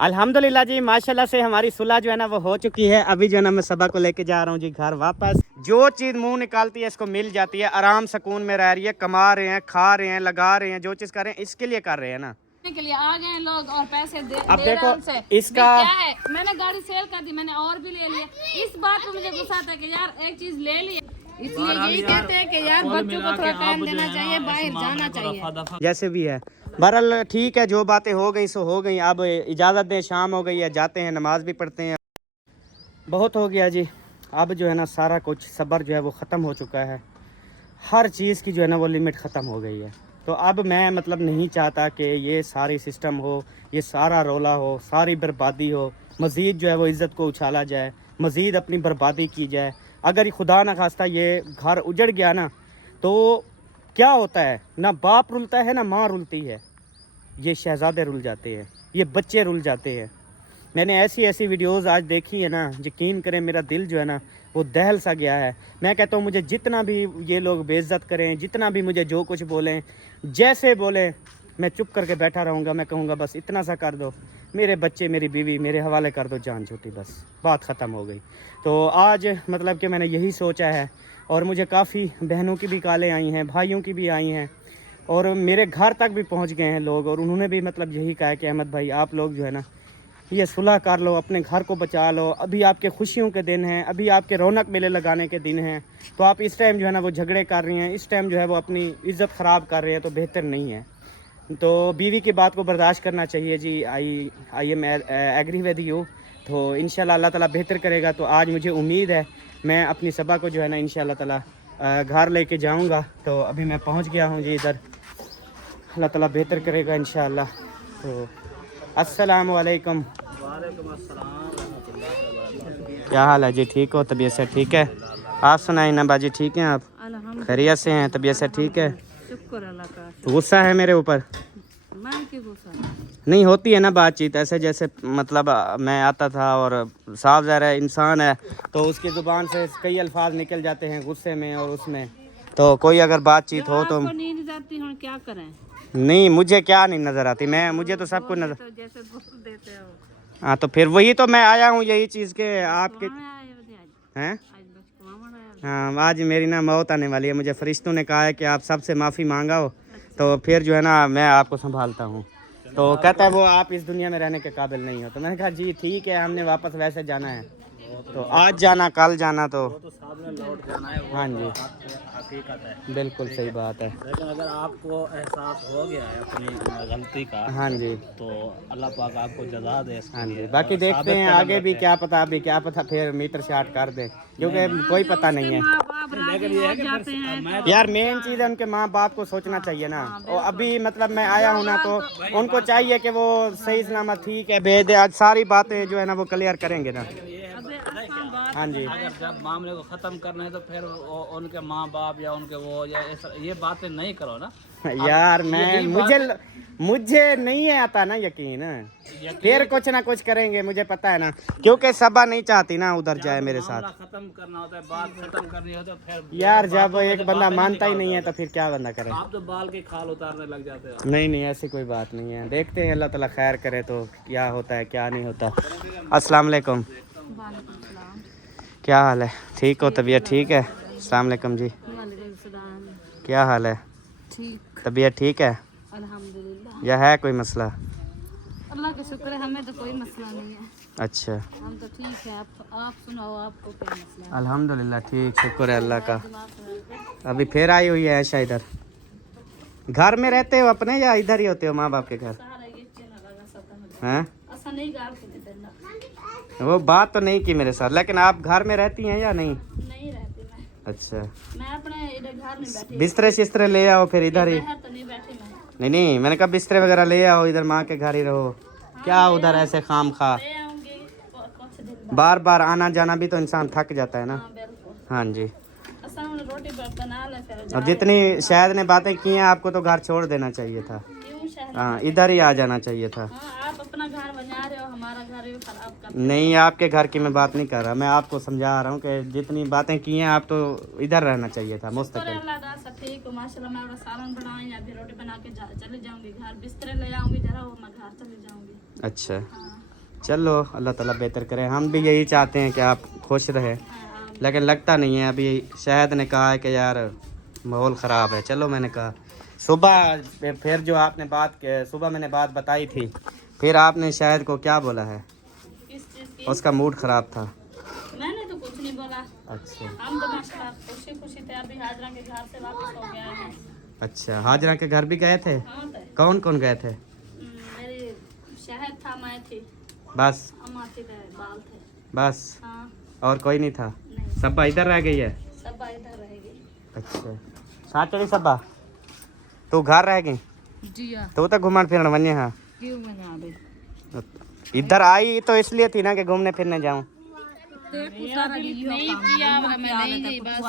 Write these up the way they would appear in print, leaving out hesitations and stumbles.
अल्हम्दुलिल्लाह जी, माशाल्लाह से हमारी सुलह जो है ना वो हो चुकी है। अभी जो है ना मैं सबा को लेके जा रहा हूँ जी घर वापस। जो चीज़ मुंह निकालती है इसको मिल जाती है। आराम सुकून में रह रही है, कमा रहे हैं, खा रहे हैं, लगा रहे हैं, जो चीज़ कर रहे हैं इसके लिए कर रहे हैं ना, के लिए आ गए लोग और पैसे दे अब दे देखो रहे हमसे। इसका क्या है, मैंने गाड़ी सेल कर दी, मैंने और भी ले लिया। इस बात पे मुझे गुस्सा आता है कि यार एक चीज ले ली, इसलिए यही कहते हैं कि यार बच्चों को थोड़ा टाइम देना चाहिए, बाहर जाना चाहिए। जैसे भी है। बहरहाल ठीक है, जो बातें हो गई सो हो गई। अब इजाज़त दें, शाम हो गई है, जाते हैं, नमाज भी पढ़ते हैं। बहुत हो गया जी। अब जो है ना सारा कुछ सब्र जो है वो ख़त्म हो चुका है। हर चीज़ की जो है ना वो लिमिट ख़त्म हो गई है। तो अब मैं मतलब नहीं चाहता कि ये सारी सिस्टम हो, ये सारा रोला हो, सारी बर्बादी हो, मज़ीद जो है वो इज़्ज़त को उछाला जाए, मज़ीद अपनी बर्बादी की जाए। अगर ये खुदा न खास्ता ये घर उजड़ गया ना तो क्या होता है, ना बाप रुलता है ना माँ रुलती है, ये शहज़ादे रुल जाते हैं, ये बच्चे रुल जाते हैं। मैंने ऐसी ऐसी वीडियोस आज देखी है ना, यकीन करें मेरा दिल जो है ना वो दहल सा गया है। मैं कहता हूँ मुझे जितना भी ये लोग बेइज्जत करें, जितना भी मुझे जो कुछ बोलें, जैसे बोलें, मैं चुप करके बैठा रहूँगा। मैं कहूँगा बस इतना सा कर दो, मेरे बच्चे मेरी बीवी मेरे हवाले कर दो, जान छूटी, बस बात ख़त्म हो गई। तो आज मतलब कि मैंने यही सोचा है। और मुझे काफ़ी बहनों की भी कॉलें आई हैं, भाइयों की भी आई हैं, और मेरे घर तक भी पहुंच गए हैं लोग। और उन्होंने भी मतलब यही कहा कि अहमद भाई आप लोग जो है ना ये सुलह कर लो, अपने घर को बचा लो। अभी आपके खुशियों के दिन हैं, अभी आपके रौनक मेले लगाने के दिन हैं, तो आप इस टाइम जो है ना वो झगड़े कर रही हैं, इस टाइम जो है वो अपनी इज़्ज़त ख़राब कर रहे हैं, तो बेहतर नहीं है। तो बीवी की बात को बर्दाश्त करना चाहिए जी। I am agree with you. तो इंशाल्लाह अल्लाह ताला बेहतर करेगा। तो आज मुझे उम्मीद है मैं अपनी सबा को जो है ना इंशाल्लाह ताला घर लेके जाऊंगा। तो अभी मैं पहुंच गया हूं जी इधर। अल्लाह ताला बेहतर करेगा इंशाल्लाह। तो अस्सलाम वालेकुम। क्या हाल है जी, ठीक हो? तबीयत से ठीक है? आप सुनाई ना बाजी, ठीक हैं आप? खैरियत से हैं? तबीयत से ठीक है? शुक्र अल्लाह का। गुस्सा है मेरे ऊपर? मैं क्यों गुस्सा? नहीं होती है ना बातचीत ऐसे, जैसे मतलब मैं आता था और साफ ज़ाहिर है इंसान है तो उसकी ज़ुबान से कई अल्फाज निकल जाते हैं गुस्से में और उसमें। तो कोई अगर बातचीत हो तो नींद जाती हूँ, क्या करें? नहीं, मुझे क्या नहीं नज़र आती, मैं मुझे तो सब कुछ नज़र। तो जैसे बोल देते हो। हाँ तो फिर वही तो मैं आया हूँ यही चीज़ के आपके हैं। हाँ आज मेरी ना मौत आने वाली है, मुझे फरिश्तों ने कहा है कि आप सबसे माफ़ी मांगा हो तो फिर जो है ना मैं आपको संभालता हूँ। तो कहता है वो आप इस दुनिया में रहने के काबिल नहीं हो। तो मैंने कहा जी ठीक है, हमने वापस वैसे जाना है, तो आज जाना कल जाना तो साथ में लौट जाना है। हाँ जी हकीकत है, बिल्कुल सही बात है। लेकिन अगर आपको एहसास हो गया है अपनी गलती का, हाँ जी तो अल्लाह पाक आपको जज़ा दे इसके हाँ जी। लिए। बाकी और देखते साबित हैं कदम आगे भी, रखें। क्या पता अभी क्या पता फिर मीटर शार्ट कर दे, क्योंकि कोई पता नहीं है। लेकिन ये है कि फिर मैं यार मेन चीज़ है उनके माँ बाप को सोचना चाहिए ना। और अभी मतलब मैं आया हूँ ना तो उनको चाहिए कि वो सही सलामत ठीक है भेज दे। आज सारी बातें जो है ना वो क्लियर करेंगे ना। ये है पता है क्या, हाँ जी अगर जब मामले को ख़त्म करना है तो फिर उनके माँ बाप या उनके वो या ये बातें नहीं करो ना यार मैं मुझे नहीं आता ना यकीन, फिर कुछ ना कुछ करेंगे मुझे पता है ना, क्योंकि सबा नहीं चाहती ना उधर जाए मेरे साथ। खत्म करना होता है, बात खत्म करनी होती है, फिर यार जब एक बंदा मानता ही नहीं है तो फिर क्या बंदा करे। आप तो बाल के खाल उतारने लग जाते हो। नहीं नहीं ऐसी कोई बात नहीं है, देखते हैं अल्लाह ताला खैर करे तो क्या होता है क्या नहीं होता। अस्सलाम वालेकुम, क्या हाल है? ठीक हो? तबीयत ठीक है? अस्सलाम वालेकुम जी, क्या हाल है? ठीक, तबीयत ठीक है अल्हम्दुलिल्लाह। या है कोई मसला? अल्लाह का शुक्र है, हमें तो कोई मसला नहीं है, अच्छा हम तो ठीक है। आप सुनाओ, आपको क्या मसला है? अल्हम्दुलिल्लाह ठीक, शुक्र है अल्लाह का। अभी फिर आई हुई है ऐशा इधर। घर में रहते हो अपने या इधर ही होते हो माँ बाप के घर? हैं? वो बात तो नहीं की मेरे साथ, लेकिन आप घर में रहती हैं या नहीं? नहीं रहती मैं। अच्छा मैं अपने इधर घर में बैठी, बिस्तरे शिस्तरे ले आओ फिर इधर ही। बाहर तो नहीं बैठी मैं। नहीं नहीं मैंने कहा बिस्तरे वगैरह ले आओ, इधर माँ के घर ही रहो। क्या उधर ऐसे खाम खा, ले आऊंगी कुछ दिन बार बार आना जाना भी तो इंसान थक जाता है ना। बाद। बिल्कुल। हाँ जी, असल में रोटी बना ले फिर और जितनी शायद ने बातें की हैं आपको तो घर छोड़ देना चाहिए था। क्यों शहर? हाँ इधर ही आ जाना चाहिए था। हाँ, आप अपना घर बना रहे हो, हमारा घर भी खराब कर। नहीं आपके घर की मैं बात नहीं कर रहा, मैं आपको समझा रहा हूँ कि जितनी बातें की हैं आप तो इधर रहना चाहिए था मुस्तकिल। अल्लाह का सब ठीक हो माशाल्लाह। मैं सालन बनाऊँ या फिर रोटी बना के चले जाऊंगी घर, बिस्तर ले आऊंगी जरा वो मैं घर चले जाऊंगी। अच्छा हाँ। चलो अल्लाह ताला बेहतर करे, हम भी यही चाहते हैं कि आप खुश रहे, लेकिन लगता नहीं है। अभी शायद ने कहा है कि यार माहौल ख़राब है। चलो मैंने कहा सुबह फिर जो आपने सुबह मैंने बात बताई थी, फिर आपने शायद को क्या बोला है? किस चीज़ की? उसका मूड ख़राब था। मैंने तो कुछ नहीं बोला। अच्छा हम तो माशाल्लाह खुशी खुशी थे। अभी हाजरा के घर से वापस हो गया है। अच्छा, हाजरा के घर भी गए थे? हाँ थे। कौन कौन गए थे? मेरी शहद था, मैं थी, बस? अम्मा थी, बाल थे। बस? हाँ। और कोई नहीं था? नहीं, सब्बा इधर रह गई है? सब इधर रहेगी। अच्छा साचड़ी सब्बा तू घर रह गई? जी हाँ। तू तो घूमन फिरन वने? हाँ क्यों मैंने अभी इधर आई तो इसलिए थी ना कि घूमने फिरने जाऊं। नहीं किया, मैं नहीं गई बस।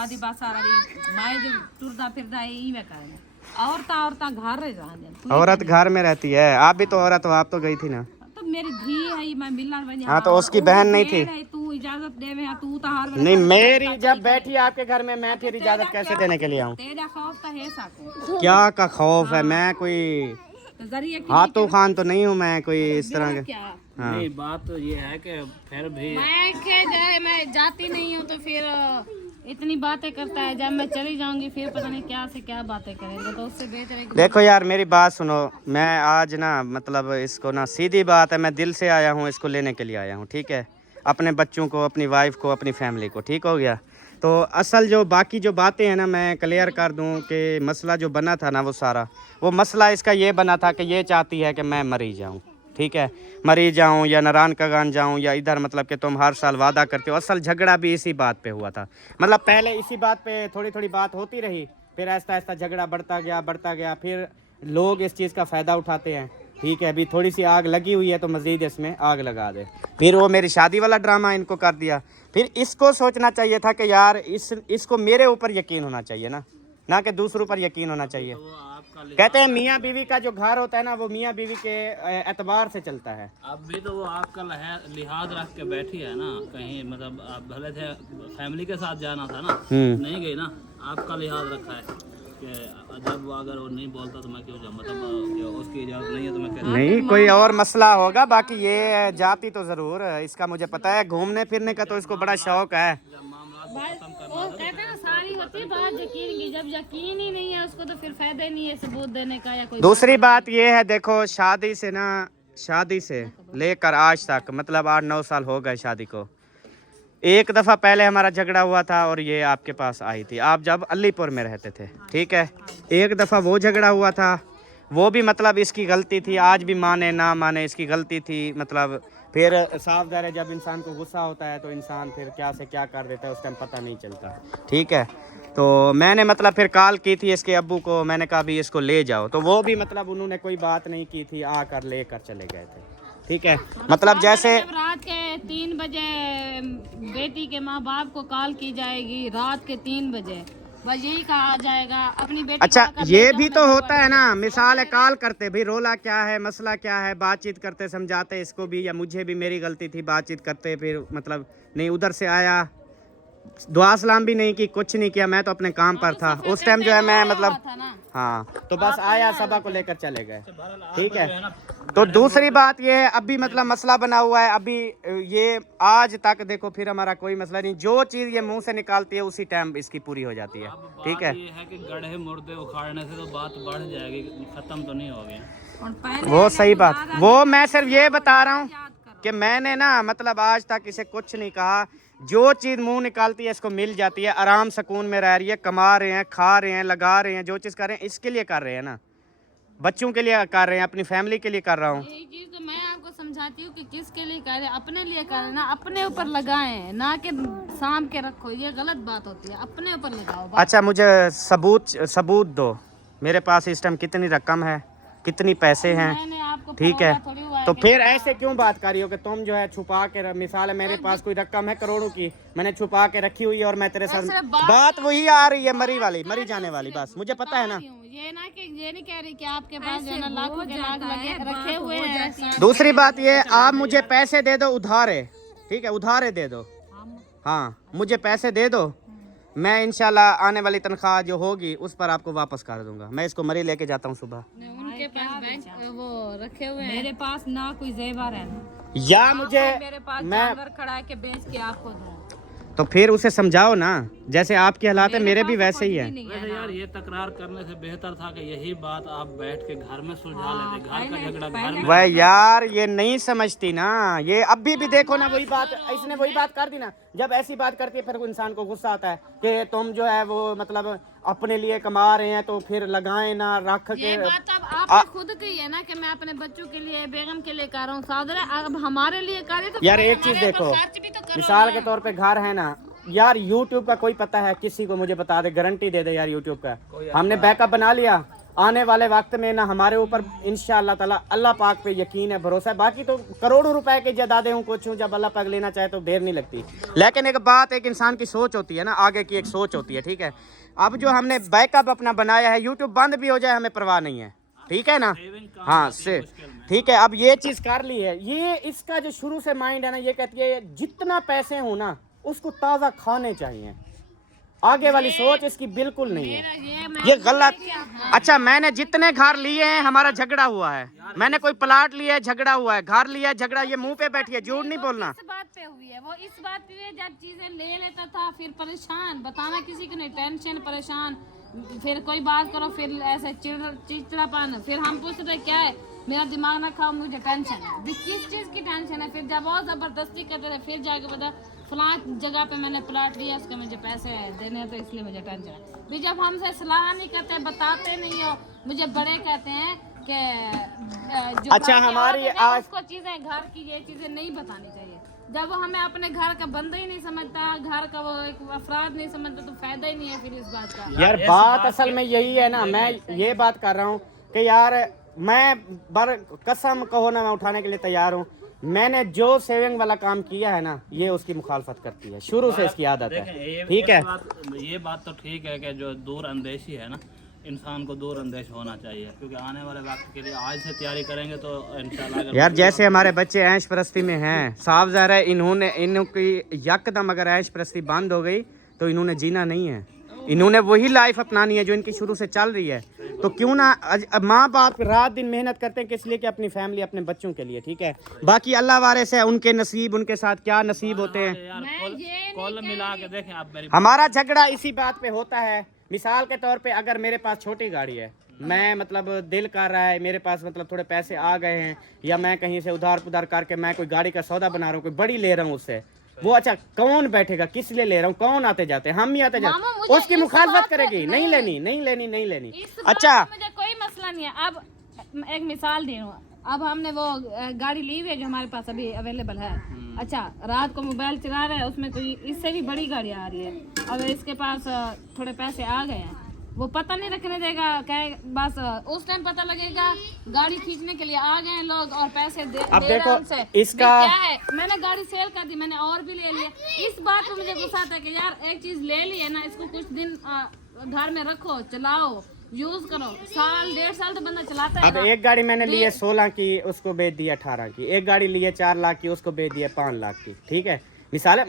औरता घर रह जाने। औरत घर में रहती है, आप भी तो औरत हो, आप तो गई थी ना। तो मेरी धी है, मैं मिलना बनी। हाँ तो उसकी बहन नहीं थी? तू इजाजत देवे, तू तो हर नहीं, मेरी जब बैठी आपके घर में, मैं फिर इजाजत कैसे देने के लिए आऊँ? तेरा खौफ तो है साको। क्या का खौफ है? मैं कोई जरिए हाथों खान तो नहीं हूँ मैं कोई इस तरह के। क्या? हाँ। नहीं, बात तो ये है कि फिर भी मैं जाती नहीं हूँ तो फिर इतनी बातें करता है। जब मैं चली जाऊंगी फिर पता नहीं क्या से क्या बातें करेंगे, तो उससे बेहतर है कि देखो यार मेरी बात सुनो, मैं आज ना मतलब इसको ना सीधी बात है, मैं दिल से आया हूँ, इसको लेने के लिए आया हूँ, ठीक है? अपने बच्चों को, अपनी वाइफ को, अपनी फैमिली को, ठीक हो गया? तो असल जो बाकी जो बातें हैं ना, मैं क्लियर कर दूं कि मसला जो बना था ना, वो मसला इसका ये बना था कि ये चाहती है कि मैं मरी जाऊं, ठीक है? मरी जाऊं या नारायण कगान जाऊं या इधर, मतलब कि तुम हर साल वादा करते हो। असल झगड़ा भी इसी बात पे हुआ था, मतलब पहले इसी बात पे थोड़ी थोड़ी बात होती रही, फिर ऐसा ऐसा झगड़ा बढ़ता गया, फिर लोग इस चीज़ का फ़ायदा उठाते हैं, ठीक है? अभी थोड़ी सी आग लगी हुई है तो मज़ीद इसमें आग लगा दे। फिर वो मेरी शादी वाला ड्रामा इनको कर दिया। फिर इसको सोचना चाहिए था कि यार इसको मेरे ऊपर यकीन होना चाहिए ना कि दूसरों पर यकीन होना चाहिए। कहते हैं मियाँ बीवी का जो घर होता है ना, वो मियाँ बीवी के एतबार से चलता है। अब भी तो वो आपका लिहाज रख के बैठी है ना कहीं, मतलब आप भले थे फैमिली के साथ जाना था ना, नहीं गई ना, आपका लिहाज रखा है कि जब वो अगर वो नहीं बोलता तो मैं क्यों जाऊँ, मतलब कि उसकी इजाज़त नहीं है तो मैं कैसे? नहीं, कोई और मसला होगा, बाकी ये जाती तो ज़रूर, इसका मुझे पता है, घूमने फिरने का तो इसको बड़ा शौक है। वो कहते हैं ना सारी होती है बात यकीन की। जब यकीन ही नहीं है उसको तो फिर फायदा ही नहीं है सबूत देने का या कोई। दूसरी बात ये है, देखो शादी से लेकर आज तक मतलब 8-9 साल हो गए शादी को। एक दफ़ा पहले हमारा झगड़ा हुआ था और ये आपके पास आई थी, आप जब अलीपुर में रहते थे, ठीक है? एक दफ़ा वो झगड़ा हुआ था, वो भी मतलब इसकी गलती थी, आज भी माने ना माने इसकी गलती थी। मतलब फिर साफ ज़ाहिर है, जब इंसान को गुस्सा होता है तो इंसान फिर क्या से क्या कर देता है, उस टाइम पता नहीं चलता, ठीक है? तो मैंने मतलब फिर कॉल की थी इसके अब्बू को, मैंने कहा भी इसको ले जाओ, तो वो भी मतलब उन्होंने कोई बात नहीं की थी, आकर लेकर चले गए थे, ठीक है? मतलब जैसे जब रात के 3 बजे बेटी के माँ बाप को कॉल की जाएगी, रात के 3 बजे बस यही कहा जाएगा अपनी बेटी। अच्छा ये भी तो होता है ना, मिसाल है कॉल करते भी, रोला क्या है, मसला क्या है, बातचीत करते, समझाते इसको भी या मुझे भी, मेरी गलती थी, बातचीत करते, फिर मतलब नहीं उधर से आया, दुआ सलाम भी नहीं की, कुछ नहीं किया, मैं तो अपने काम पर था उस टाइम जो है, मैं मतलब हाँ, तो बस आया सभा को लेकर चले गए, ठीक है? तो दूसरी बात ये है, अभी मतलब मसला बना हुआ है, अभी ये आज तक देखो फिर हमारा कोई मसला नहीं, जो चीज़ ये मुंह से निकालती है उसी टाइम इसकी पूरी हो जाती है, ठीक है? ये है कि गड्ढे मुर्दे उखाड़ने से तो बात बढ़ जाएगी, खत्म तो नहीं होगी। वो सही बात, वो मैं सिर्फ ये बता रहा हूँ कि मैंने ना मतलब आज तक इसे कुछ नहीं कहा, जो चीज़ मुंह निकालती है इसको मिल जाती है, आराम सुकून में रह रही है, कमा रहे हैं, खा रहे हैं, लगा रहे हैं, जो चीज़ कर रहे हैं इसके लिए कर रहे हैं ना, बच्चों के लिए कर रहे हैं, अपनी फैमिली के लिए कर रहा हूँ। यही चीज तो मैं आपको समझाती हूँ कि किसके लिए कर रहे हैं, अपने लिए कर रहे हैं ना, अपने ऊपर लगाएं ना कि साम के रखो, ये गलत बात होती है, अपने ऊपर लगाओ बात। अच्छा मुझे सबूत दो, मेरे पास इस टाइम कितनी रकम है, कितनी पैसे हैं, मैंने आपको ठीक है? थोड़ी हुआ है तो कि फिर ऐसे क्यों बात कर रही हो कि तुम जो है छुपा के, मिसाल है मेरे पास कोई रकम है करोड़ों की, मैंने छुपा के रखी हुई है और मैं तेरे साथ बात वही आ रही है, मरी जाने वाली, बस मुझे पता है ना। ये ना कि ये नहीं कह रही कि आपके पास जो है ना लाखों के लाख लगे रखे हुए हैं। दूसरी बात ये, आप मुझे पैसे दे दो उधारे, ठीक है? उधारे दे दो, हाँ मुझे पैसे दे दो, मैं इंशाल्लाह आने वाली तनख्वाह जो होगी उस पर आपको वापस कर दूंगा। मैं इसको मरी लेके जाता हूँ सुबह। उनके पास बैंक वो रखे हुए हैं, मेरे पास ना कोई जेवर है या मुझे मेरे पास मैं जानवर खड़ा है कि बेच के आपको दूं। तो फिर उसे समझाओ ना, जैसे आपके हालात है मेरे भी पास वैसे ही कुछ है। भी नहीं है वैसे ना। यार ये तकरार करने से बेहतर था कि यही बात आप बैठ के घर में सुलझा लेते। घर का झगड़ा घर में। वह यार ये नहीं समझती ना, ये अभी भी देखो ना वही बात, इसने वही बात कर दी ना। जब ऐसी बात करती है फिर वो इंसान को गुस्सा आता है कि तुम जो है वो मतलब अपने लिए कमा रहे हैं तो फिर लगाएं ना, रख के। ये बात अब आपने खुद कही है ना कि मैं अपने बच्चों के लिए, बेगम के लिए कर रहा हूँ सादरा, अब हमारे लिए करे तो यार फिर एक चीज हमारे ऊपर देखो, खर्च भी तो करो मिसाल ना। के तौर पे घर है ना यार, यूट्यूब का कोई पता है किसी को, मुझे बता दे, गारंटी दे दे यार यूट्यूब का। हमने बैकअप बना लिया, आने वाले वक्त में ना हमारे ऊपर इंशाअल्लाह ताला, अल्लाह पाक पे यकीन है, भरोसा है। बाकी तो करोड़ों रुपए के जायदादें हूँ कुछ हूँ, जब अल्लाह पाक लेना चाहे तो देर नहीं लगती। लेकिन एक बात, एक इंसान की सोच होती है ना, आगे की एक सोच होती है, ठीक है। अब जो हमने बैकअप अपना बनाया है, यूट्यूब बंद भी हो जाए हमें परवाह नहीं है, ठीक है ना। हाँ से ठीक है, अब ये चीज कर ली है, ये इसका जो शुरू से माइंड है ना, ये कहती है जितना पैसे हो ना उसको ताज़ा खाने चाहिए। आगे वाली सोच इसकी बिल्कुल नहीं है, ये गलत। अच्छा मैंने जितने घर लिए हैं हमारा झगड़ा हुआ है, मैंने कोई प्लाट लिया है झगड़ा हुआ है, घर लिया है झगड़ा, ये मुंह पे बैठी है, झूठ नहीं बोलना। इस बात पे हुई है वो, इस बात पे जब चीजें ले लेता था फिर परेशान, बताना किसी को नहीं, टेंशन परेशान, फिर कोई बात करो फिर ऐसे चिड़चिड़ापन, फिर हम पूछते क्या है, मेरा दिमाग ना खाओ, मुझे टेंशन है। किस चीज की टेंशन है? फिर जब बहुत जबरदस्ती करते थे फिर जाके पता फलां जगह पे मैंने प्लाट लिया, उसके मुझे पैसे देने हैं तो इसलिए मुझे टेंशन है। भी जब हमसे सलाह नहीं करते, बताते नहीं हो, मुझे बड़े कहते हैं कि जो अच्छा हमारी आज उसको चीजें घर की ये चीजें नहीं बतानी चाहिए। जब वो हमें अपने घर का बंदा ही नहीं समझता, घर का वो एक अफराद नहीं समझता तो फायदा ही नहीं है फिर इस बात का। यार बात असल में यही है ना, मैं ये बात कर रहा हूँ कि यार मैं कसम कहो ना, मैं उठाने के लिए तैयार हूँ। मैंने जो सेविंग वाला काम किया है ना, ये उसकी मुखालफत करती है, शुरू से इसकी आदत है, ठीक है। ये बात तो ठीक है कि जो दूर अंदेशी है ना, इंसान को दूर अंदेश होना चाहिए, क्योंकि आने वाले वक्त के लिए आज से तैयारी करेंगे तो इंशाल्लाह। यार जैसे हमारे बच्चे ऐश परस्ती में हैं, साफ ज़ाहिर है इन्होंने इनकी यकदम अगर ऐश परस्ती बंद हो गई तो इन्होंने जीना नहीं है, इन्होंने वही लाइफ अपनानी है जो इनकी शुरू से चल रही है। तो क्यों ना माँ बाप रात दिन मेहनत करते हैं किस लिए, कि अपनी फैमिली, अपने बच्चों के लिए, ठीक है। बाकी अल्लाह वारिस है, उनके नसीब, उनके साथ क्या नसीब होते हैं। कॉल मिला के देखें आप मेरी। हमारा झगड़ा इसी बात पे होता है। मिसाल के तौर पे अगर मेरे पास छोटी गाड़ी है, मैं मतलब दिल कर रहा है, मेरे पास मतलब थोड़े पैसे आ गए हैं, या मैं कहीं से उधार पुधार करके मैं कोई गाड़ी का सौदा बना रहा हूँ, कोई बड़ी ले रहा हूँ उससे, वो अच्छा कौन बैठेगा, किस लिए ले रहा हूँ, कौन आते जाते, हम ही आते जाते, उसकी मुखालफत करेगी, नहीं लेनी नहीं लेनी नहीं लेनी। अच्छा मुझे कोई मसला नहीं है। अब एक मिसाल दे रहा हूँ, अब हमने वो गाड़ी ली हुई है जो हमारे पास अभी अवेलेबल है। अच्छा रात को मोबाइल चला रहा है, उसमें कोई इससे भी बड़ी गाड़ी आ रही है, अब इसके पास थोड़े पैसे आ गए हैं, वो पता नहीं रखने देगा, कहे बस उस टाइम पता लगेगा गाड़ी खींचने के लिए आ गए हैं लोग और पैसे दे अब दे देखो रहे हैं। इसका क्या है, मैंने गाड़ी सेल कर दी, मैंने और भी ले लिया। इस बात पे मुझे गुस्सा आता है कि यार एक चीज ले ली है ना, इसको कुछ दिन घर में रखो, चलाओ, यूज करो, साल 1.5 साल तो बंदा चलाता है अब ना। एक गाड़ी मैंने ली है 16 की, उसको बेच दिया 18 की, एक गाड़ी ली है 4 लाख की, उसको बेच दिया 5 लाख की, ठीक है। मिसाल है,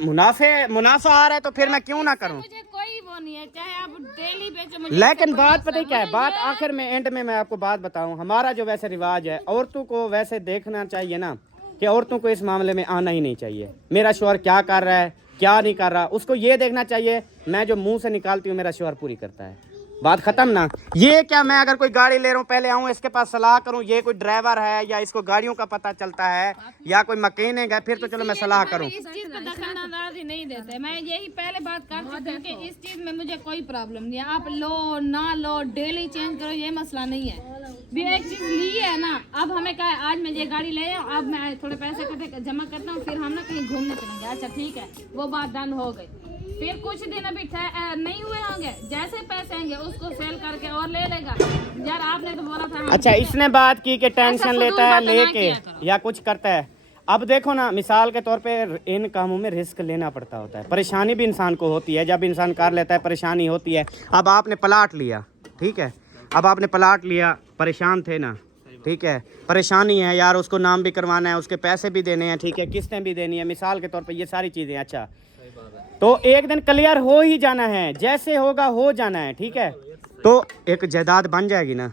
मुनाफा आ रहा है तो फिर मैं क्यों ना करूं। मुझे कोई वो नहीं है, चाहे आप डेली बेचो, मुझे लेकिन बात पता है क्या है, बात आखिर में एंड में मैं आपको बात बताऊं, हमारा जो वैसे रिवाज है, औरतों को वैसे देखना चाहिए ना कि औरतों को इस मामले में आना ही नहीं चाहिए। मेरा शौहर क्या कर रहा है क्या नहीं कर रहा, उसको ये देखना चाहिए मैं जो मुंह से निकालती हूँ मेरा शौहर पूरी करता है, बात खत्म ना। ये क्या मैं अगर कोई गाड़ी ले रहा हूँ पहले आऊँ इसके पास सलाह करूँ, ये कोई ड्राइवर है या इसको गाड़ियों का पता चलता है या कोई मैकेनिक है, फिर तो चलो मैं सलाह करूँ। इस चीज पे दखलंदाजी नहीं देते, मैं यही पहले बात कर चुकी हूँ कि इस चीज में मुझे कोई प्रॉब्लम नहीं है, आप लो ना लो, डेली चेंज करो, ये मसला नहीं है। भी एक चीज ली है ना, अब हमें क्या है, आज मैं ये गाड़ी ले आऊँ, अब मैं थोड़े पैसे जमा करता हूँ, फिर हम ना कहीं घूमने चलेंगे, अच्छा ठीक है, वो बात डन हो गई। फिर कुछ दिन अभी नहीं हुए होंगे, जैसे पैसे आएंगे उसको सेल करके और ले लेगा। यार आपने तो बोला था। अच्छा इसने बात की कि टेंशन लेता है लेके या कुछ करता है। अब देखो ना, मिसाल के तौर पे इन कामों में रिस्क लेना पड़ता होता है, परेशानी भी इंसान को होती है, जब इंसान कर लेता है परेशानी होती है। अब आपने प्लाट लिया, ठीक है, अब आपने प्लाट लिया, परेशान थे ना, ठीक है, परेशानी है यार, उसको नाम भी करवाना है, उसके पैसे भी देने हैं, ठीक है, किस्तें भी देनी है, मिसाल के तौर पे ये सारी चीज़ें। अच्छा तो एक दिन क्लियर हो ही जाना है, जैसे होगा हो जाना है, ठीक है। तो एक जायदाद बन जाएगी ना,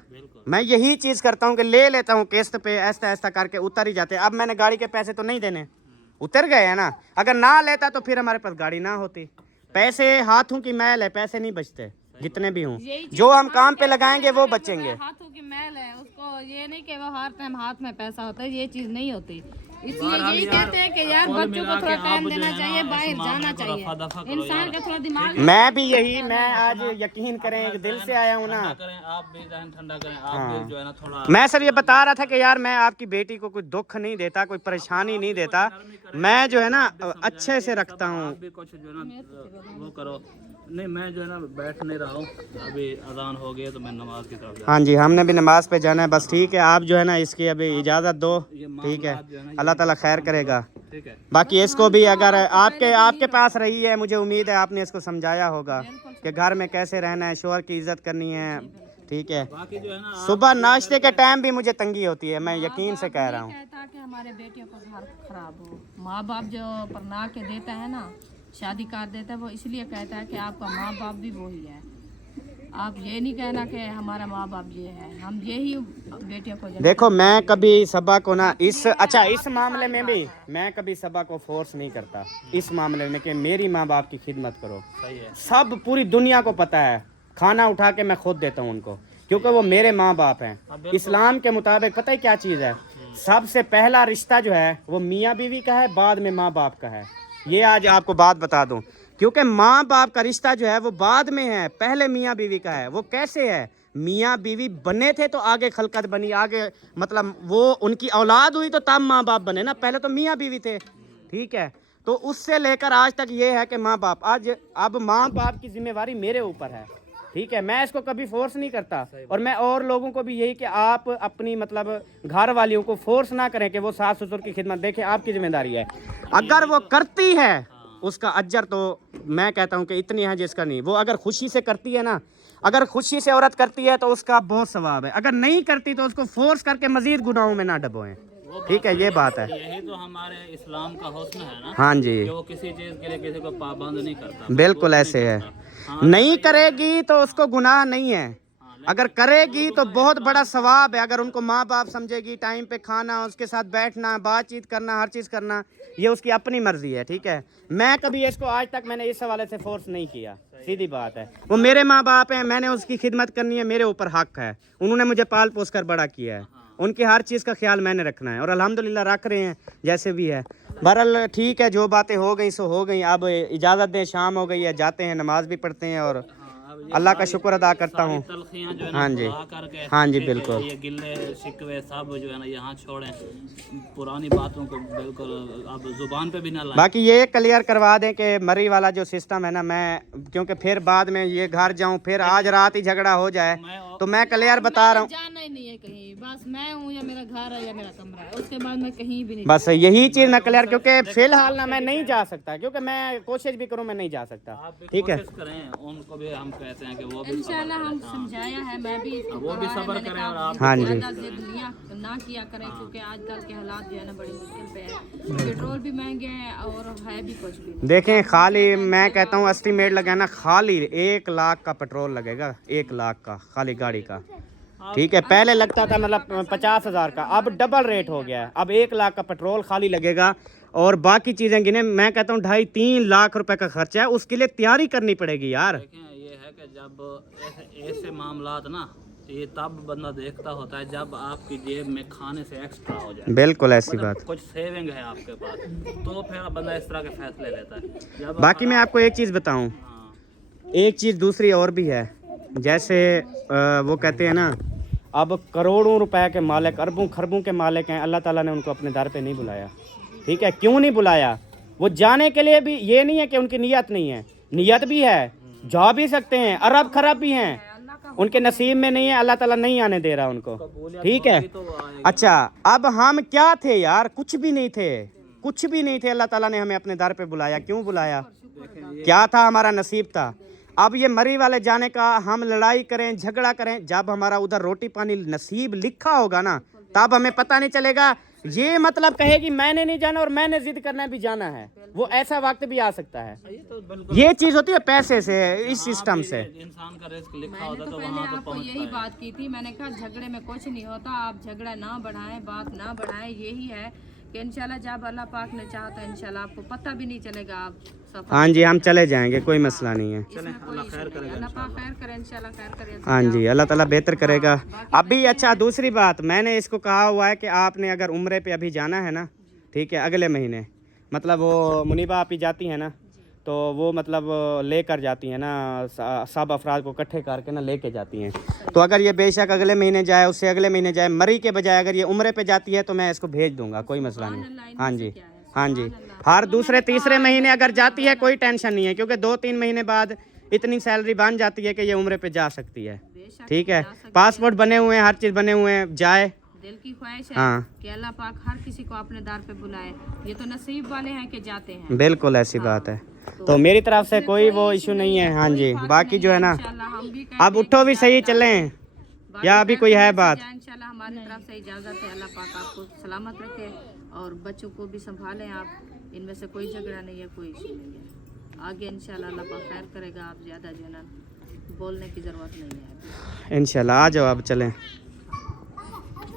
मैं यही चीज़ करता हूँ कि ले लेता हूँ किस्त पे, ऐसा ऐसा करके उतर ही जाते हैं। अब मैंने गाड़ी के पैसे तो नहीं देने, उतर गए हैं ना। अगर ना लेता तो फिर हमारे पास गाड़ी ना होती। पैसे हाथों की मैल है, पैसे नहीं बचते जितने भी हों। जो हम काम पे लगाएंगे वो बचेंगे। हाथों की मैल है, उसको ये नहीं कि वो हर टाइम हाथ में पैसा होता है, ये चीज नहीं होती। इसलिए यही कहते हैं कि यार बच्चों को थोड़ा टाइम देना चाहिए, बाहर जाना चाहिए, इंसान का थोड़ा दिमाग। मैं भी यही, मैं आज यकीन करें दिल से आया हूँ ना। आप भी जहन ठंडा करें, आप भी जो है ना थोड़ा। मैं सर ये बता रहा था कि यार मैं आपकी बेटी को कोई दुख नहीं देता, कोई परेशानी नहीं देता। मैं जो है ना अच्छे से रखता हूँ। आप भी कुछ जो है ना वो करो। नहीं, मैं जो है ना बैठ नहीं रहा हूँ, अभी अजान हो गई तो मैं नमाज की तरफ हाँ जी, हमने भी नमाज पे जाना है। बस ठीक है, आप जो है ना इसकी अभी इजाज़त दो, ठीक है। अल्लाह ताला खैर करेगा। ठीक है। बाकी इसको भी अगर आपके पास रही है, मुझे उम्मीद है आपने इसको समझाया होगा कि घर में कैसे रहना है, शोहर की इज्जत करनी है, ठीक है। बाकी जो है ना सुबह नाश्ते के टाइम भी मुझे तंगी होती है, मैं यकीन से कह रहा हूँ। कहता कि हमारे बेटियों का घर खराब हो, माँ बाप जो पढ़ा के देता है ना, शादी कर देता है, वो इसलिए कहता है कि आपका माँ बाप भी वही है। आप ये नहीं कहना कि हमारा माँ बाप ये है, हम यही बेटियों को। देखो मैं कभी सबा को ना इस मामले में भी मैं कभी सबा को फोर्स नहीं करता इस मामले में कि मेरी माँ बाप की खिदमत करो। सही है। सब पूरी दुनिया को पता है, खाना उठा के मैं खुद देता हूँ उनको, क्योंकि वो मेरे माँ बाप हैं। इस्लाम के मुताबिक पता है क्या चीज़ है, सबसे पहला रिश्ता जो है वो मियाँ बीवी का है, बाद में माँ बाप का है। ये आज आपको बात बता दूं, क्योंकि माँ बाप का रिश्ता जो है वो बाद में है, पहले मियाँ बीवी का है। वो कैसे है, मियाँ बीवी बने थे तो आगे खलकत बनी, आगे मतलब वो उनकी औलाद हुई तो तब माँ बाप बने ना, पहले तो मियाँ बीवी थे, ठीक है। तो उससे लेकर आज तक ये है कि माँ बाप, आज अब माँ बाप की जिम्मेवारी मेरे ऊपर है, ठीक है। मैं इसको कभी फोर्स नहीं करता, और मैं और लोगों को भी यही कि आप अपनी मतलब घर वालियों को फोर्स ना करें कि वो सास ससुर की खिदमत, देखें आपकी जिम्मेदारी है। अगर वो करती है उसका अज्जर तो मैं कहता हूँ कि इतनी है जिसका नहीं। वो अगर खुशी से करती है ना, अगर खुशी से औरत करती है तो उसका बहुत सवाब है। अगर नहीं करती तो उसको फोर्स करके मजीद गुनाहों में ना डबोएं, ठीक है। ये बात है, यही तो हमारे इस्लाम का हुस्न है ना। हाँ जी, कि वो किसी चीज के लिए किसी को पाबंद नहीं करता। बिल्कुल ऐसे है। नहीं करेगी तो उसको गुनाह नहीं है, अगर करेगी तो बहुत बड़ा सवाब है। अगर उनको माँ बाप समझेगी, टाइम पे खाना, उसके साथ बैठना, बातचीत करना, हर चीज़ करना, ये उसकी अपनी मर्जी है, ठीक है। मैं कभी इसको आज तक मैंने इस हवाले से फोर्स नहीं किया, सीधी बात है। वो मेरे माँ बाप हैं, मैंने उसकी खिदमत करनी है, मेरे ऊपर हक है। उन्होंने मुझे पाल पोस कर बड़ा किया है, उनकी हर चीज़ का ख्याल मैंने रखना है, और अल्हम्दुलिल्लाह रख रहे हैं जैसे भी है। बहरहाल ठीक है, जो बातें हो गई सो हो गई। अब इजाज़त दें, शाम हो गई है, जाते हैं, नमाज भी पढ़ते हैं और अल्लाह का शुक्र अदा करता हूँ। हाँ जी, हाँ जी, बिल्कुल। ये गिले शिकवे सब जो है ना यहाँ छोड़ें, पुरानी बातों को बिल्कुल अब जुबान पे भी ना लाएं। बाकी ये क्लियर करवा दें कि मरी वाला जो सिस्टम है ना, मैं क्योंकि फिर बाद में ये घर जाऊँ, फिर आज रात ही झगड़ा हो जाए, तो मैं क्लियर बता रहा हूँ, जाना ही नहीं है कहीं, बस मैं हूँ या मेरा घर है या मेरा कमरा है, उसके बाद मैं कहीं भी नहीं। बस यही चीज़ ना क्लियर, क्योंकि फिलहाल ना मैं नहीं जा सकता, क्योंकि मैं कोशिश भी करूँ मैं नहीं जा सकता, ठीक है। करें उनको भी, हम कहते हैं कि वो भी इंशाल्लाह हम समझाया है, मैं भी वो भी सब्र करें और आप हाँ जी, ना किया करें, क्योंकि आजकल के हालात जो है ना बड़ी मुश्किल पे है, पेट्रोल भी महंगे हैं और है भी कुछ भी। देखें खाली मैं कहता हूँ एस्टीमेट लगाना, खाली 1 लाख का पेट्रोल लगेगा, 1 लाख का खाली गाड़ी का, ठीक है। पहले लगता था मतलब 50,000 का, अब डबल रेट हो गया है। अब 1 लाख का पेट्रोल खाली लगेगा, और बाकी चीज़ें गिने मैं कहता हूँ 2.5-3 लाख रुपए का खर्चा है, उसके लिए तैयारी करनी पड़ेगी यार। ये है कि जब ऐसे मामलात ना, ये तब बंदा देखता होता है जब आपकी जेब में खाने से एक्स्ट्रा हो जाए, बिल्कुल ऐसी मतलब बात। कुछ सेविंग है आपके पास, तो फिर बंदा इस तरह के फैसले लेता है। जब बाकी मैं आपको एक चीज़ बताऊं, एक चीज़ दूसरी और भी है, जैसे वो कहते हैं ना, अब करोड़ों रुपए के मालिक, अरबों खरबों के मालिक हैं, अल्लाह ताला ने उनको अपने दर पे नहीं बुलाया, ठीक है। क्यों नहीं बुलाया? वो जाने के लिए भी ये नहीं है कि उनकी नीयत नहीं है, नीयत भी है, जा भी सकते हैं, अरब खरब भी हैं, उनके नसीब में नहीं है, अल्लाह ताला नहीं आने दे रहा उनको, ठीक है। अच्छा, अब हम क्या थे यार, कुछ भी नहीं थे, कुछ भी नहीं थे, अल्लाह ताला ने हमें अपने दर पे बुलाया। क्यों बुलाया? क्या था, हमारा नसीब था। अब ये मरी वाले जाने का हम लड़ाई करें, झगड़ा करें, जब हमारा उधर रोटी पानी नसीब लिखा होगा ना, तब हमें पता नहीं चलेगा ये मतलब कहेगी मैंने नहीं जाना और मैंने जिद करना भी जाना है, वो ऐसा वक्त भी आ सकता है। ये तो बिल्कुल ये चीज होती है पैसे से, इस सिस्टम से। इंसान का रिस्क लिखा मैंने होता तो तो पहले वहाँ तो आपको पहुँच यही बात की थी, मैंने कहा झगड़े में कुछ नहीं होता, आप झगड़ा ना बढ़ाएं, बात ना बढ़ाएं। यही है कि इंशाल्लाह जब अल्लाह पाक ने चाहा तो इंशाल्लाह आपको पता भी नहीं चलेगा, आप सफर हाँ जी, हम चले जाएंगे, कोई मसला नहीं है। इसमें कोई इशू नहीं है। अल्लाह पाक खैर करे, इंशाल्लाह खैर करे। हाँ जी, अल्लाह ताला बेहतर करेगा। अभी अच्छा दूसरी बात, मैंने इसको कहा हुआ है कि आपने अगर उम्रे पे अभी जाना है ना, ठीक है, अगले महीने, मतलब वो मुनीबा आप ही जाती है ना, तो वो मतलब लेकर जाती है ना, सब अफराद को इकट्ठे करके ना लेके जाती हैं। तो अगर ये बेशक अगले महीने जाए, उससे अगले महीने जाए, मरी के बजाय अगर ये उम्रे पे जाती है तो मैं इसको भेज दूंगा, कोई मसला नहीं। हाँ जी, हाँ जी, हर दूसरे तीसरे महीने अगर जाती है कोई टेंशन नहीं है, क्योंकि 2-3 महीने बाद इतनी सैलरी बन जाती है कि ये उम्रे पे जा सकती है। ठीक है, पासपोर्ट बने हुए हैं, हर चीज़ बने हुए हैं, जाए। दिल की ख्वाहिश है हाँ। कि अल्लाह पाक हर किसी को अपने दर पे बुलाए, ये तो नसीब वाले हैं कि जाते हैं। बिल्कुल ऐसी बात है, तो मेरी तरफ से कोई वो इशू नहीं है। हाँ जी, बाकी जो है ना, इंशाल्लाह हम भी अब उठो भी सही चलें, या अभी कोई है बात? इंशाल्लाह हमारी तरफ से इजाज़त है। अल्लाह पाक आपको सलामत रखे और बच्चों को भी संभालें आप, इनमें से कोई झगड़ा नहीं है, कोई इशू नहीं है। आगे इंशाल्लाह अल्लाह पाक खैर करेगा। आप ज़्यादा जो है ना बोलने की ज़रूरत नहीं है। इंशाल्लाह आ जाओ, अब चलें,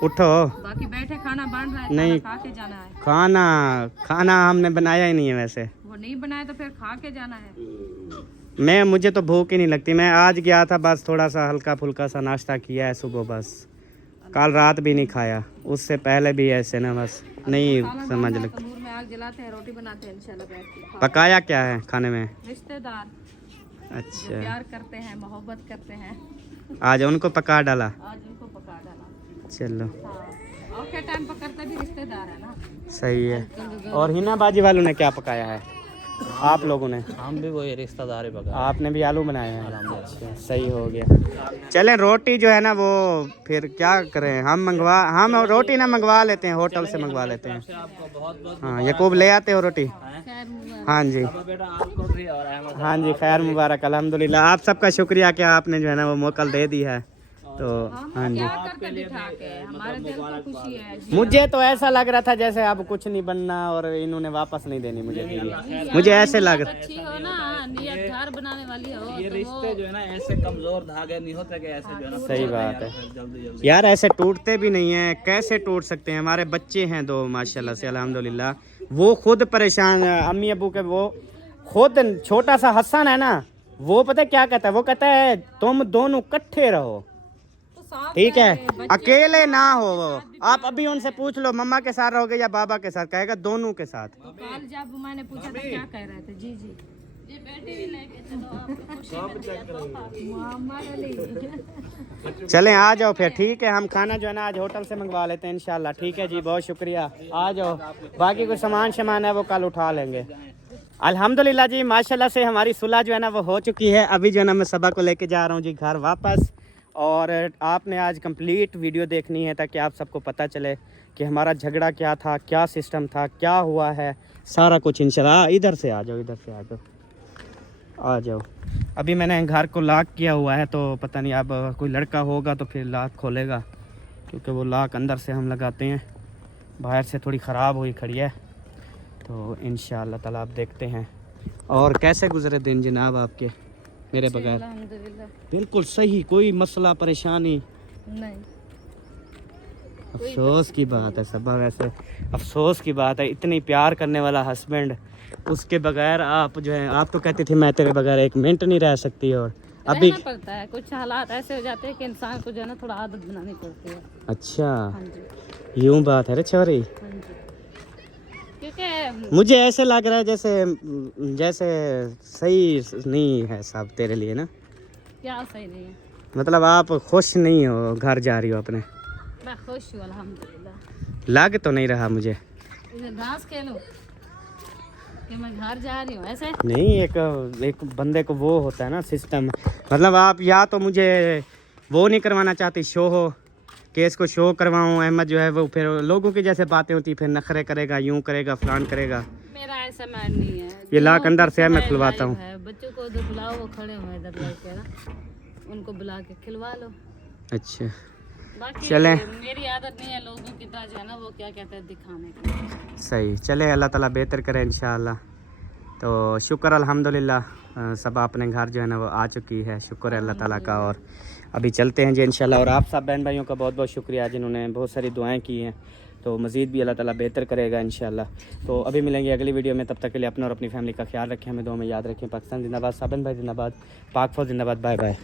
उठो। बाकी बैठे खाना बन रहा है, नहीं। खाना खा के जाना है। खाना हमने बनाया ही नहीं है वैसे। वो नहीं बनाए तो फिर खा के जाना है। मुझे तो भूख ही नहीं लगती। मैं आज गया था, बस थोड़ा सा हल्का फुल्का सा नाश्ता किया है सुबह, बस कल रात भी नहीं खाया, उससे पहले भी ऐसे ना, बस नहीं समझ लग। तंदूर में आग जलाते हैं, रोटी बनाते हैं, इंशाल्लाह बैठ के खाओ। पकाया क्या है खाने में? रिश्तेदार जो अच्छा, प्यार करते हैं, मोहब्बत करते हैं, आज उनको पका डाला। आज उनको पका डाला। चलो हाँ, और क्या टाइम पकड़ते भी रिश्तेदार है ना। सही है। और हिना बाजी वालों ने क्या पकाया है आप लोगों ने? हम भी वही रिश्तेदारी पका। आपने भी आलू बनाए हैं? अच्छा, सही हो गया। चलें, रोटी जो है ना वो फिर क्या करें, हम रोटी ना मंगवा लेते हैं, होटल से मंगवा लेते हैं। आपको बहुत बहुत हाँ, यकूब ले आते हो रोटी? हाँ जी, बेटा आपको भी और अहमद हाँ जी, खैर मुबारक, अल्हम्दुलिल्लाह। आप सबका शुक्रिया कि आपने जो है ना वो मौका दे दी है। तो हाँ जी, क्या करते दिखा के हमारे दिल को खुशी है जी। मुझे तो ऐसा लग रहा था जैसे अब कुछ नहीं बनना और इन्होंने वापस नहीं देनी मुझे ऐसे लग रहा। अच्छी हो ना, नियत घर बनाने वाली हो ये तो रिश्ते जो है ना ऐसे कमजोर धागे नहीं होते कि ऐसे जो है ना सही बात है जल्दी जल्दी। यार, ऐसे टूटते भी नहीं है, कैसे टूट सकते हैं? हमारे बच्चे हैं 2 माशाल्लाह से, अल्हम्दुलिल्लाह। वो खुद परेशान, अम्मी अबू के, वो खुद छोटा सा हसन है ना, वो पता है क्या कहता है? वो कहता है तुम दोनों इकट्ठे रहो, ठीक है, अकेले ना हो वो। आप अभी उनसे पूछ लो मम्मा के साथ रहोगे या बाबा के साथ, कहेगा दोनों के साथ। कल जब मैंने पूछा था क्या कह रहे थे? जी जी ये बेटी भी लेके चलो, आपको खुशी चलें, आ जाओ फिर, ठीक है। हम खाना जो है ना आज होटल से मंगवा लेते हैं इंशाल्लाह। ठीक है जी, बहुत शुक्रिया, आ जाओ। बाकी कोई सामान है वो कल उठा लेंगे। अल्हम्दुलिल्लाह जी, माशाल्लाह से हमारी सुलह जो है ना वो हो चुकी है। अभी जो है ना मैं सबा को लेके जा रहा हूँ जी घर वापस, और आपने आज कंप्लीट वीडियो देखनी है ताकि आप सबको पता चले कि हमारा झगड़ा क्या था, क्या सिस्टम था, क्या हुआ है, सारा कुछ इंशाल्लाह। इधर से आ जाओ, इधर से आ जाओ, आ जाओ। अभी मैंने घर को लॉक किया हुआ है, तो पता नहीं अब कोई लड़का होगा तो फिर लॉक खोलेगा, क्योंकि वो लॉक अंदर से हम लगाते हैं, बाहर से थोड़ी ख़राब हुई खड़ी है। तो इंशाअल्लाह ताला आप देखते हैं। और कैसे गुजरे दिन जनाब आपके मेरे बगैर? अल्हम्दुलिल्लाह बिल्कुल सही, कोई मसला परेशानी नहीं। अफसोस की बात है सब, वैसे अफसोस की बात है, इतनी प्यार करने वाला हस्बैंड, उसके बगैर आप जो है, आप तो कहती थी मैं तेरे बगैर 1 मिनट नहीं रह सकती, और अभी रहना पड़ता है। कुछ हालात ऐसे हो जाते हैं कि इंसान को जो है ना थोड़ा आदत बनानी पड़ती है। अच्छा, हाँ जी, यूं बात है रे छोरी। हाँ जी, क्योंकि मुझे ऐसे लग रहा है जैसे सही नहीं है सब तेरे लिए ना, क्या सही नहीं है। मतलब आप खुश नहीं हो, घर जा रही हो अपने? मैं खुश हूँ अल्हम्दुलिल्लाह। लग तो नहीं रहा मुझे। इधर घास खेलो कि मैं घर जा रही हूँ ऐसे। नहीं, एक बंदे को वो होता है ना सिस्टम, मतलब आप या तो मुझे वो नहीं करवाना चाहती शो हो कि इसको शो करवाऊँ, अहमद जो है वो फिर लोगों की जैसे बातें होती, फिर नखरे करेगा, यूं करेगा, फलान करेगा। मेरा ऐसा मैन नहीं है। ये लाख जो अंदर से है, मैं कुछ खुलवाता हूँ। है, बच्चों को उधर बुलाओ, वो खड़े हुए इधर लेके ना, उनको बुला के खिलवा लो। अच्छा, बाकी चलें। मेरी आदत नहीं है लोगों की तरह जो है ना वो क्या कहते हैं दिखाने की। सही, चले अल्लाह ताला बेहतर करे इंशाअल्लाह। तो शुक्र अल्हम्दुलिल्लाह, सब अपने घर जो है ना वो आ चुकी है, शुक्र है अल्लाह ताला का। और अभी चलते हैं जी इंशाअल्लाह। और आप सब बहन भाइयों का बहुत बहुत शुक्रिया जिन्होंने बहुत सारी दुआएं की हैं। तो मज़ीद भी अल्लाह ताला बेहतर करेगा इंशाअल्लाह। तो अभी मिलेंगे अगली वीडियो में, तब तक के लिए अपना और अपनी फैमिली का ख्याल रखें, हमें दुआ में याद रखें। पाकिस्तान जिंदाबाद, साबन भाई जिंदाबाद, पाक फौज जिंदाबाद। Bye bye.